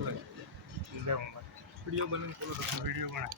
video बने बोलो तो वीडियो बना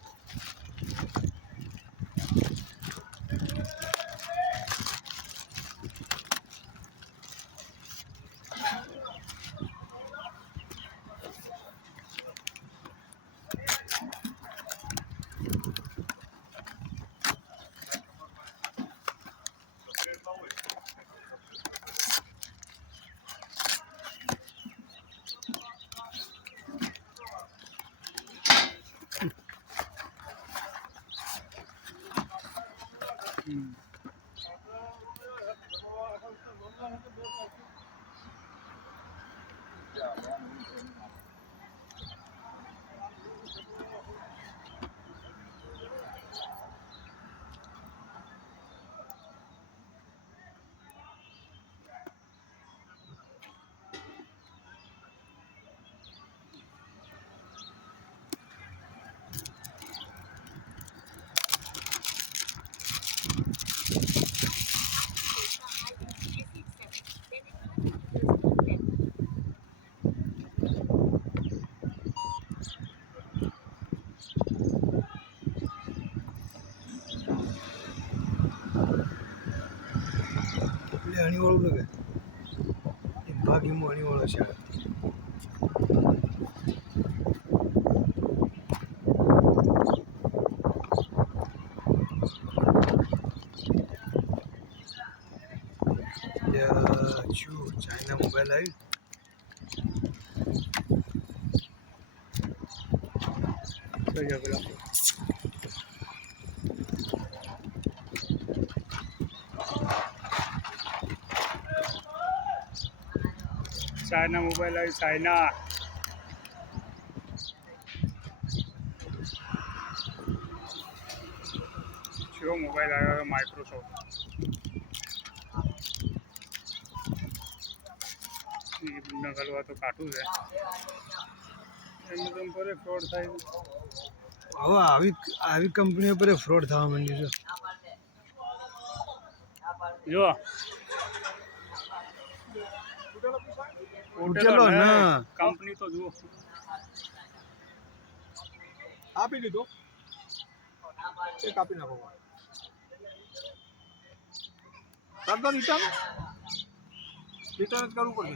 अणीवाळू लगे भागीमो अणीवाळो છે જો ચાઇના મોબાઈલ આવી તો જો પેલા चाइना मोबाइल आई चाइना जो मोबाइल आया है माइक्रोसॉफ्ट ये नगलवा तो काटू है एमेजॉन पर फ्रॉड था હવે આવી કંપનીઓ પર ફ્રોડ થવા માંડ્યું છે જો चलो ना कंपनी तो जो आप ही दो एक आप ही ना होगा तब रिटर्न करूँ पड़े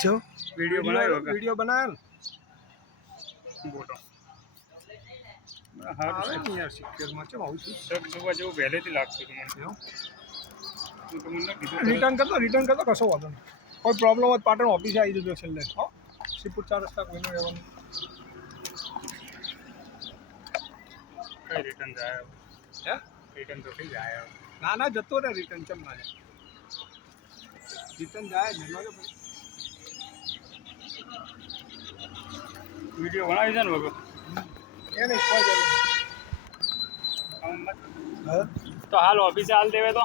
चलो वीडियो बनाया फोटो हां नहीं यार सिक्योर में चलो आउट सब सुबह जो पहले थी लागतो तो મને रिटर्न करतो कसो वांधो नहीं कोई प्रॉब्लम हो पाटण ऑफिस आई जजो छेल्ले हो सीपुर 4 रस्ता कोईनो રહેવાનું कई रिटर्न जाए है रिटर्न तो ठीक जाए ना ना जतो रे रिटर्न चम ना जाए रिटर्न जाए जलो के वीडियो बनाई जान बगो ये नहीं कोई जरूर हम मत तो हाल ऑफिस हाल देवे तो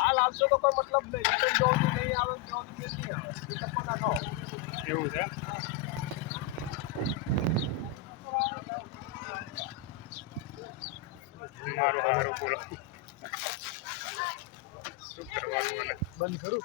हाल आपसे तो कोई मतलब नहीं रिटर्न जो भी नहीं आवे जो भी नहीं आवे ये तो पता न એવું છે મારો હારો બોલો શું કરવાનું મને બંધ કરું